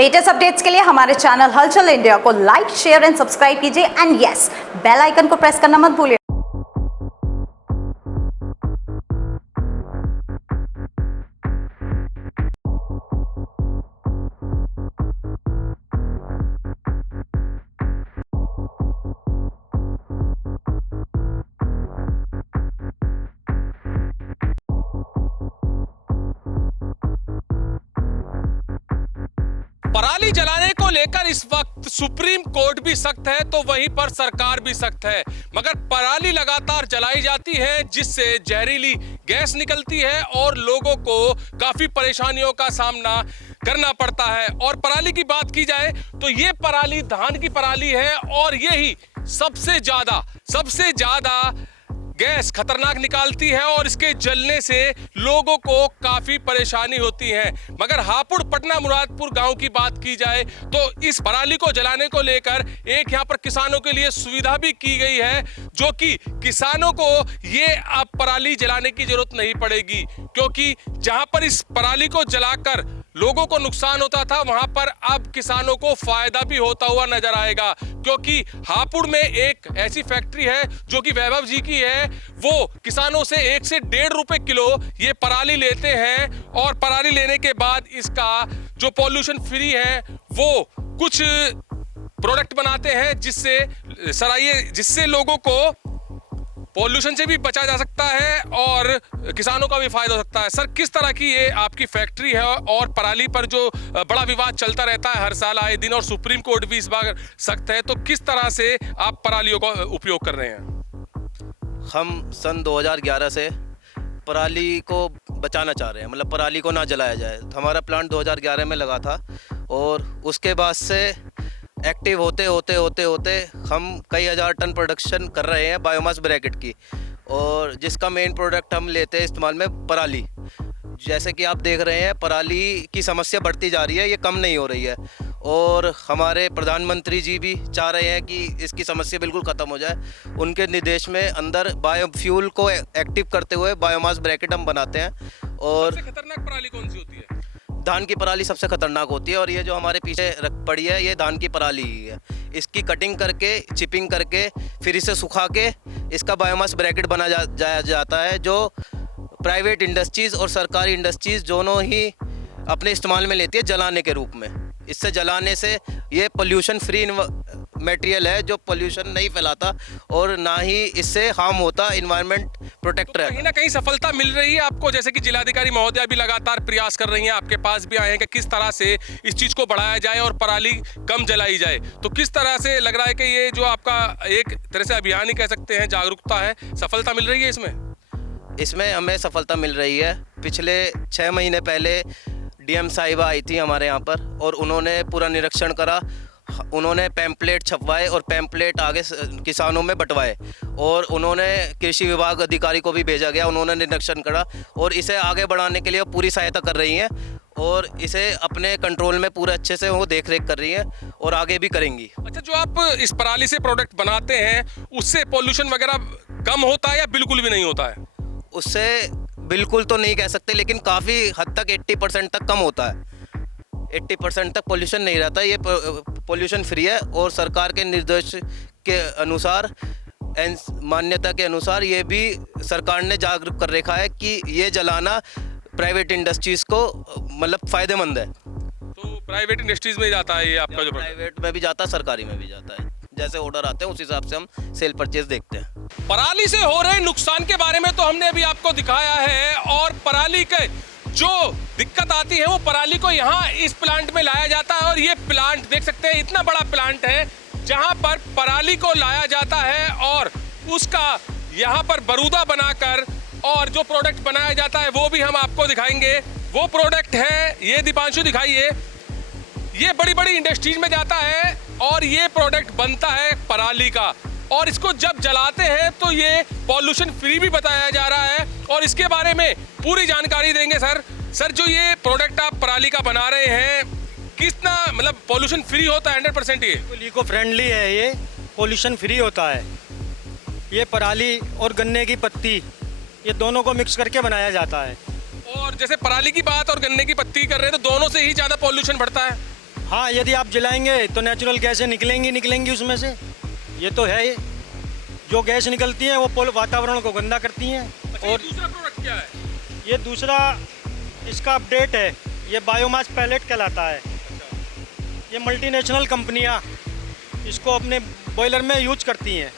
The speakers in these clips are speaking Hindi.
लेटेस्ट अपडेट्स के लिए हमारे चैनल हलचल इंडिया को लाइक, शेयर एंड सब्सक्राइब कीजिए एंड यस, बेल आइकन को प्रेस करना मत भूलिए। पराली जलाने को लेकर इस वक्त सुप्रीम कोर्ट भी सख्त है तो वहीं पर सरकार भी सख्त है, मगर पराली लगातार जलाई जाती है जिससे जहरीली गैस निकलती है और लोगों को काफी परेशानियों का सामना करना पड़ता है। और पराली की बात की जाए तो ये पराली धान की पराली है और यही सबसे ज्यादा गैस खतरनाक निकालती है और इसके जलने से लोगों को काफी परेशानी होती है। मगर हापुड़ पटना मुरादपुर गांव की बात की जाए तो इस पराली को जलाने को लेकर एक यहां पर किसानों के लिए सुविधा भी की गई है, जो कि किसानों को ये अब पराली जलाने की जरूरत नहीं पड़ेगी, क्योंकि जहां पर इस पराली को जलाकर लोगों को नुकसान होता था वहां पर अब किसानों को फायदा भी होता हुआ नजर आएगा। क्योंकि हापुड़ में एक ऐसी फैक्ट्री है जो कि वैभव जी की है, वो किसानों से 1 से 1.5 रुपए किलो ये पराली लेते हैं और पराली लेने के बाद इसका जो पॉल्यूशन फ्री है वो कुछ प्रोडक्ट बनाते हैं जिससे लोगों को पॉल्यूशन से भी बचा जा सकता है और किसानों का भी फायदा हो सकता है। सर, किस तरह की ये आपकी फैक्ट्री है और पराली पर जो बड़ा विवाद चलता रहता है हर साल आए दिन और सुप्रीम कोर्ट भी इस बार सख्त है, तो किस तरह से आप परालियों का उपयोग कर रहे हैं? हम सन 2011 से पराली को बचाना चाह रहे हैं, मतलब पराली को ना जलाया जाए। हमारा प्लांट 2011 में लगा था और उसके बाद से एक्टिव होते हम कई हज़ार टन प्रोडक्शन कर रहे हैं बायोमास ब्रैकेट की, और जिसका मेन प्रोडक्ट हम लेते हैं इस्तेमाल में पराली। जैसे कि आप देख रहे हैं पराली की समस्या बढ़ती जा रही है, ये कम नहीं हो रही है, और हमारे प्रधानमंत्री जी भी चाह रहे हैं कि इसकी समस्या बिल्कुल ख़त्म हो जाए। उनके निर्देश में अंदर बायोफ्यूल को एक्टिव करते हुए बायोमास ब्रैकेट हम बनाते हैं। और सबसे खतरनाक पराली कौन सी होती है? धान की पराली सबसे खतरनाक होती है, और ये जो हमारे पीछे रख पड़ी है ये धान की पराली ही है। इसकी कटिंग करके, चिपिंग करके, फिर इसे सुखा के इसका बायोमास ब्रैकेट बनाया जाता है, जो प्राइवेट इंडस्ट्रीज़ और सरकारी इंडस्ट्रीज़ दोनों ही अपने इस्तेमाल में लेती है जलाने के रूप में। इससे जलाने से ये पोल्यूशन फ्री मटेरियल है जो पोल्यूशन नहीं फैलाता और ना ही इससे हार्म होता, इन्वायरमेंट प्रोटेक्टर है। कहीं ना कहीं सफलता मिल रही है आपको, जैसे कि जिलाधिकारी महोदया भी लगातार प्रयास कर रही हैं, आपके पास भी आए हैं कि किस तरह से इस चीज़ को बढ़ाया जाए और पराली कम जलाई जाए। तो किस तरह से लग रहा है कि ये जो आपका एक तरह से अभियान ही कह सकते हैं, जागरूकता है, सफलता मिल रही है इसमें हमें सफलता मिल रही है। पिछले 6 महीने पहले डीएम साहिबा आई थी हमारे यहाँ पर और उन्होंने पूरा निरीक्षण करा। उन्होंने पैम्पलेट छपवाए और पैम्पलेट आगे किसानों में बंटवाए, और उन्होंने कृषि विभाग अधिकारी को भी भेजा गया, उन्होंने निरीक्षण करा और इसे आगे बढ़ाने के लिए पूरी सहायता कर रही हैं और इसे अपने कंट्रोल में पूरे अच्छे से वो देख रेख कर रही हैं और आगे भी करेंगी। अच्छा, जो आप इस पराली से प्रोडक्ट बनाते हैं उससे पॉल्यूशन वगैरह कम होता है या बिल्कुल भी नहीं होता है? उससे बिल्कुल तो नहीं कह सकते, लेकिन काफ़ी हद तक 80% तक कम होता है। 80% तक पोल्यूशन नहीं रहता, ये पोल्यूशन फ्री है, और सरकार के निर्देश के अनुसार, मान्यता के अनुसार ये भी सरकार ने जागरूक कर रखा है कि ये जलाना प्राइवेट इंडस्ट्रीज़ को मतलब फ़ायदेमंद है। तो प्राइवेट इंडस्ट्रीज़ में जाता है ये आपका जो प्राइवेट में भी जाता है, सरकारी में भी जाता है। जैसे ऑर्डर आते हैं उस हिसाब से हम सेल परचेज देखते हैं। पराली से हो रहे नुकसान के बारे में तो हमने अभी आपको दिखाया है, और पराली के जो दिक्कत आती है वो पराली को यहाँ इस प्लांट में लाया जाता है, और ये प्लांट देख सकते हैं इतना बड़ा प्लांट है जहाँ पर पराली को लाया जाता है और उसका यहाँ पर बरूदा बनाकर और जो प्रोडक्ट बनाया जाता है वो भी हम आपको दिखाएंगे। वो प्रोडक्ट है ये, दीपांशु दिखाइए, ये बड़ी बड़ी इंडस्ट्रीज में जाता है और ये प्रोडक्ट बनता है पराली का, और इसको जब जलाते हैं तो ये पॉल्यूशन फ्री भी बताया जा रहा है और इसके बारे में पूरी जानकारी देंगे सर, जो ये प्रोडक्ट आप पराली का बना रहे हैं कितना मतलब पॉल्यूशन फ्री होता है? 100% ये इको फ्रेंडली है, ये पॉल्यूशन फ्री होता है। ये पराली और गन्ने की पत्ती ये दोनों को मिक्स करके बनाया जाता है। और जैसे पराली की बात और गन्ने की पत्ती कर रहे हैं तो दोनों से ही ज़्यादा पॉल्यूशन बढ़ता है? हाँ, यदि आप जलाएंगे तो नेचुरल गैसें निकलेंगी उसमें से। ये तो है, जो गैस निकलती हैं वो वातावरण को गंदा करती हैं। अच्छा, और ये दूसरा प्रोडक्ट क्या है? ये दूसरा इसका अपडेट है, ये बायोमास पैलेट कहलाता है। ये मल्टीनेशनल कंपनियां इसको अपने बॉयलर में यूज करती हैं।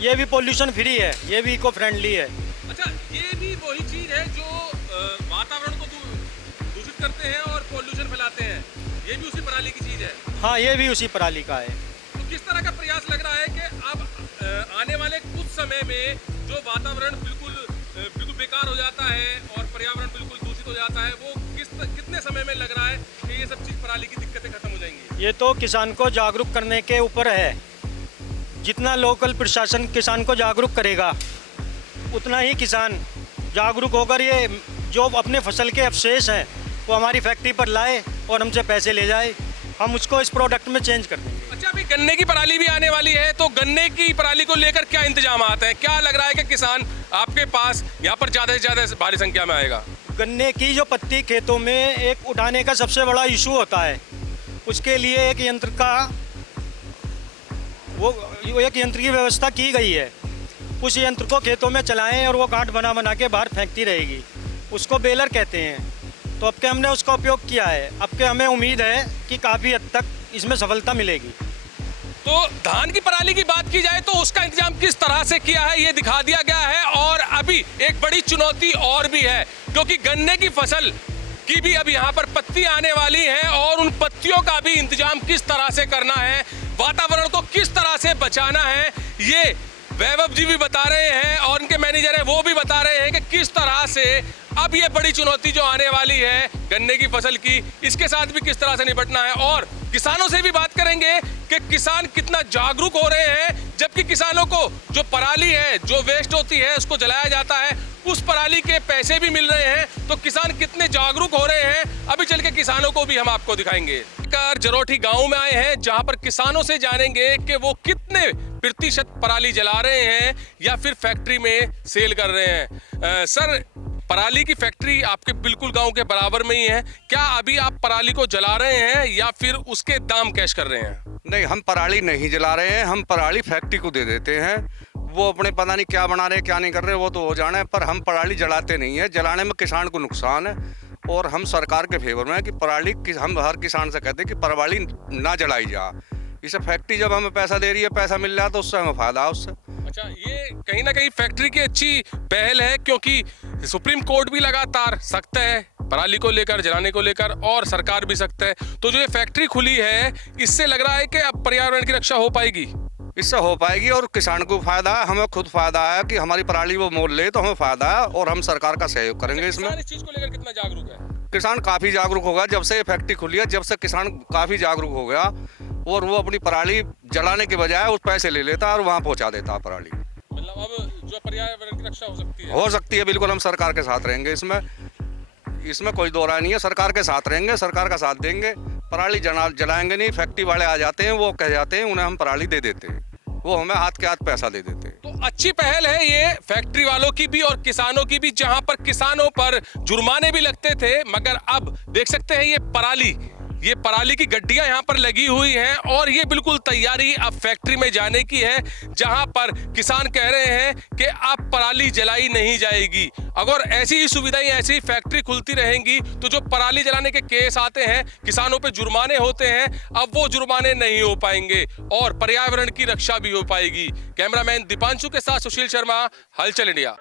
ये भी पोल्यूशन फ्री है, ये भी इको फ्रेंडली है। अच्छा, ये भी वही चीज है जो वातावरण को दूषित करते हैं और पोल्यूशन फैलाते हैं। ये भी उसी पराली की चीज है। हाँ, ये भी उसी पराली का है। तो किस तरह का प्रयास लग रहा है कि अब आने वाले कुछ समय में जो वातावरण बिल्कुल बेकार हो जाता है और पर्यावरण बिल्कुल दूषित हो जाता है, वो कितने समय में लग रहा है कि ये सब चीज पराली की दिक्कतें खत्म हो जाएंगी? ये तो किसान को जागरूक करने के ऊपर है। जितना लोकल प्रशासन किसान को जागरूक करेगा, उतना ही किसान जागरूक होकर ये जो अपने फसल के अवशेष हैं वो हमारी फैक्ट्री पर लाए और हमसे पैसे ले जाए, हम उसको इस प्रोडक्ट में चेंज कर देंगे। अच्छा, अभी गन्ने की पराली भी आने वाली है, तो गन्ने की पराली को लेकर क्या इंतजाम आते हैं? क्या लग रहा है कि किसान आपके पास यहाँ पर ज़्यादा से ज़्यादा भारी संख्या में आएगा? गन्ने की जो पत्ती खेतों में एक उठाने का सबसे बड़ा इशू होता है, उसके लिए एक यंत्र की व्यवस्था की गई है। उस यंत्र को खेतों में चलाएं और वो गांठ बना के बाहर फेंकती रहेगी, उसको बेलर कहते हैं। तो अब के हमने उसका उपयोग किया है, अब के हमें उम्मीद है कि काफ़ी हद तक इसमें सफलता मिलेगी। तो धान की पराली की बात की जाए तो उसका इंतजाम किस तरह से किया है ये दिखा दिया गया है। और अभी एक बड़ी चुनौती और भी है, क्योंकि गन्ने की फसल की भी अब यहाँ पर पत्ती आने वाली हैं और उन पत्तियों का भी इंतजाम किस तरह से करना है, वातावरण को किस तरह से बचाना है, ये वैभव जी भी बता रहे हैं और उनके मैनेजर है वो भी बता रहे हैं कि किस तरह से अब ये बड़ी चुनौती जो आने वाली है गन्ने की फसल की, इसके साथ भी किस तरह से निपटना है। और किसानों से भी बात करेंगे कि किसान कितना जागरूक हो रहे हैं, जबकि किसानों को जो पराली है, जो वेस्ट होती है, उसको जलाया जाता है, उस पराली के पैसे भी मिल रहे हैं। तो किसान कितने जागरूक हो रहे हैं, अभी चल के किसानों को भी हम आपको दिखाएंगे। जरोठी गांव में आए हैं, जहां पर किसानों से जानेंगे कि वो कितने प्रतिशत पराली जला रहे हैं या फिर फैक्ट्री में सेल कर रहे हैं। सर, पराली की फैक्ट्री आपके बिल्कुल गांव के बराबर में ही है, क्या अभी आप पराली को जला रहे हैं या फिर उसके दाम कैश कर रहे हैं? नहीं, हम पराली नहीं जला रहे हैं, हम पराली फैक्ट्री को दे देते हैं। वो अपने पता नहीं क्या बना रहे क्या नहीं कर रहे, वो तो हो जाना है, पर हम पराली जलाते नहीं है। जलाने में किसान को नुकसान है और हम सरकार के फेवर में है कि पराली हम हर किसान से कहते हैं कि पराली ना जलाई जा। इसे फैक्ट्री जब हमें पैसा दे रही है, पैसा मिल रहा है, तो उससे हमें फायदा है उससे। अच्छा, ये कहीं ना कहीं फैक्ट्री की अच्छी पहल है, क्योंकि सुप्रीम कोर्ट भी लगातार सख्त है पराली को लेकर, जलाने को लेकर, और सरकार भी सख्त है। तो जो ये फैक्ट्री खुली है, इससे लग रहा है कि अब पर्यावरण की रक्षा हो पाएगी। इससे हो पाएगी और किसान को फायदा है, हमें खुद फायदा है कि हमारी पराली वो मोल ले तो हमें फायदा है और हम सरकार का सहयोग करेंगे इसमें। किसान इस चीज को लेकर कितना जागरूक है? किसान काफी जागरूक होगा जब से ये फैक्ट्री खुली है, जब से किसान काफी जागरूक हो गया और वो अपनी पराली जलाने के बजाय उस पैसे ले लेता और वहाँ पहुँचा देता पराली। मतलब अब जो पर्यावरण की रक्षा हो सकती है, बिल्कुल हम सरकार के साथ रहेंगे, इसमें कोई दो राय नहीं है। सरकार के साथ रहेंगे, सरकार का साथ देंगे, पराली जलाएंगे नहीं। फैक्ट्री वाले आ जाते हैं, वो कह जाते हैं, उन्हें हम पराली दे देते हैं, वो हमें हाथ के हाथ पैसा दे देते हैं। तो अच्छी पहल है ये फैक्ट्री वालों की भी और किसानों की भी, जहां पर किसानों पर जुर्माने भी लगते थे, मगर अब देख सकते हैं ये पराली की गड्डियां यहां पर लगी हुई हैं और ये बिल्कुल तैयारी अब फैक्ट्री में जाने की है, जहां पर किसान कह रहे हैं कि अब पराली जलाई नहीं जाएगी। अगर ऐसी ही सुविधाएं, ऐसी ही फैक्ट्री खुलती रहेंगी तो जो पराली जलाने के केस आते हैं, किसानों पे जुर्माने होते हैं, अब वो जुर्माने नहीं हो पाएंगे और पर्यावरण की रक्षा भी हो पाएगी। कैमरामैन दीपांशु के साथ सुशील शर्मा, हलचल इंडिया।